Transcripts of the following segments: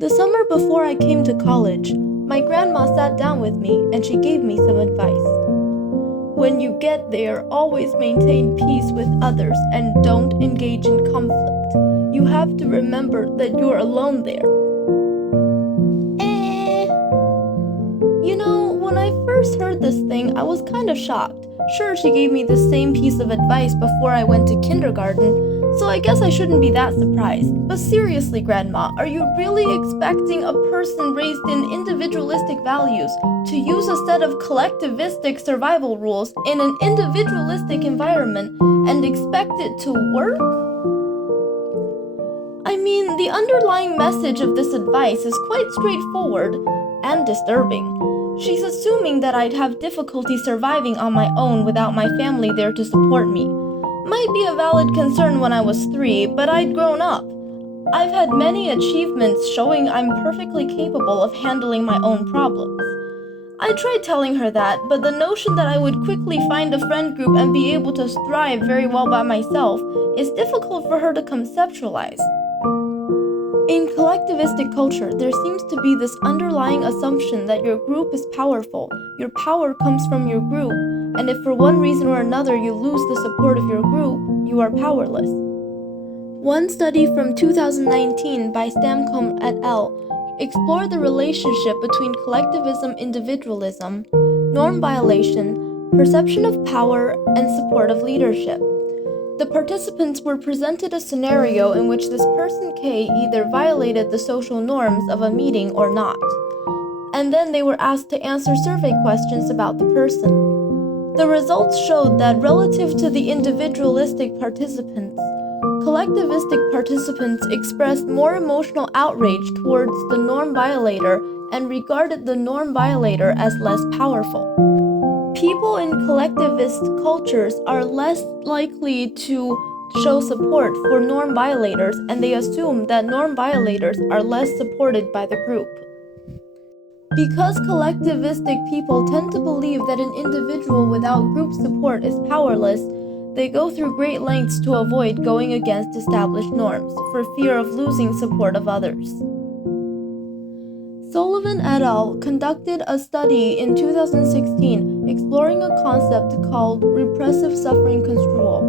The summer before I came to college, my grandma sat down with me and she gave me some advice. When you get there, always maintain peace with others and don't engage in conflict. You have to remember that you're alone there. When I first heard this thing, I was kind of shocked. Sure, she gave me the same piece of advice before I went to kindergarten, so I guess I shouldn't be that surprised. But seriously, Grandma, are you really expecting a person raised in individualistic values to use a set of collectivistic survival rules in an individualistic environment and expect it to work? I mean, the underlying message of this advice is quite straightforward and disturbing. She's assuming that I'd have difficulty surviving on my own without my family there to support me. Might be a valid concern when I was 3, but I'd grown up. I've had many achievements showing I'm perfectly capable of handling my own problems. I tried telling her that, but the notion that I would quickly find a friend group and be able to thrive very well by myself is difficult for her to conceptualize. In collectivistic culture, there seems to be this underlying assumption that your group is powerful, your power comes from your group, and if for one reason or another you lose the support of your group, you are powerless. One study from 2019 by Stamcombe et al. Explored the relationship between collectivism-individualism, norm violation, perception of power, and support of leadership. The participants were presented a scenario in which this person K either violated the social norms of a meeting or not, and then they were asked to answer survey questions about the person. The results showed that relative to the individualistic participants, collectivistic participants expressed more emotional outrage towards the norm violator and regarded the norm violator as less powerful. People in collectivist cultures are less likely to show support for norm violators, and they assume that norm violators are less supported by the group. Because collectivistic people tend to believe that an individual without group support is powerless, they go through great lengths to avoid going against established norms for fear of losing support of others. Sullivan et al. Conducted a study in 2016 exploring a concept called repressive suffering construal,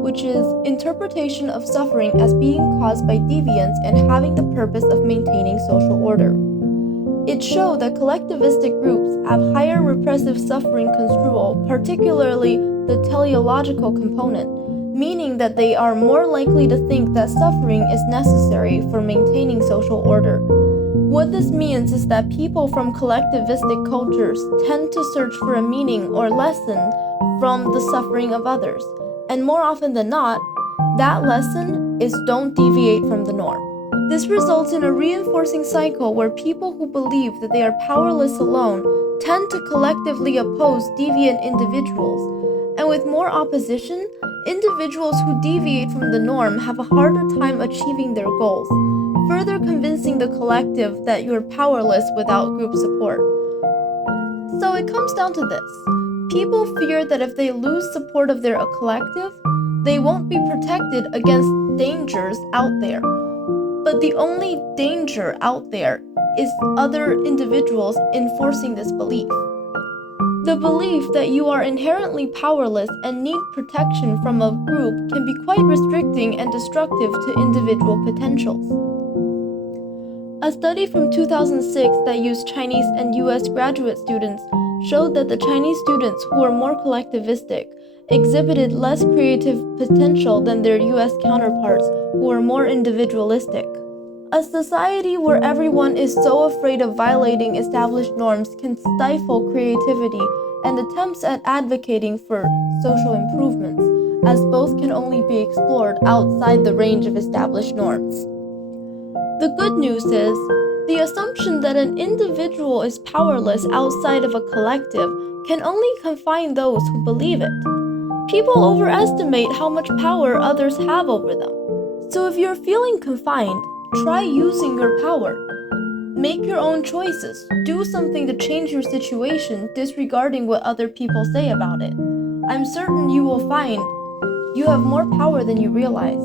which is interpretation of suffering as being caused by deviance and having the purpose of maintaining social order. It showed that collectivistic groups have higher repressive suffering construal, particularly the teleological component, meaning that they are more likely to think that suffering is necessary for maintaining social order. What this means is that people from collectivistic cultures tend to search for a meaning or lesson from the suffering of others, and more often than not, that lesson is don't deviate from the norm. This results in a reinforcing cycle where people who believe that they are powerless alone tend to collectively oppose deviant individuals, and with more opposition, individuals who deviate from the norm have a harder time achieving their goals, further convincing the collective that you're powerless without group support. So it comes down to this. People fear that if they lose support of their collective, they won't be protected against dangers out there. But the only danger out there is other individuals enforcing this belief. The belief that you are inherently powerless and need protection from a group can be quite restricting and destructive to individual potentials. A study from 2006 that used Chinese and US graduate students showed that the Chinese students who were more collectivistic exhibited less creative potential than their US counterparts who were more individualistic. A society where everyone is so afraid of violating established norms can stifle creativity and attempts at advocating for social improvements, as both can only be explored outside the range of established norms. The good news is, the assumption that an individual is powerless outside of a collective can only confine those who believe it. People overestimate how much power others have over them. So if you're feeling confined, try using your power. Make your own choices. Do something to change your situation, disregarding what other people say about it. I'm certain you will find you have more power than you realize.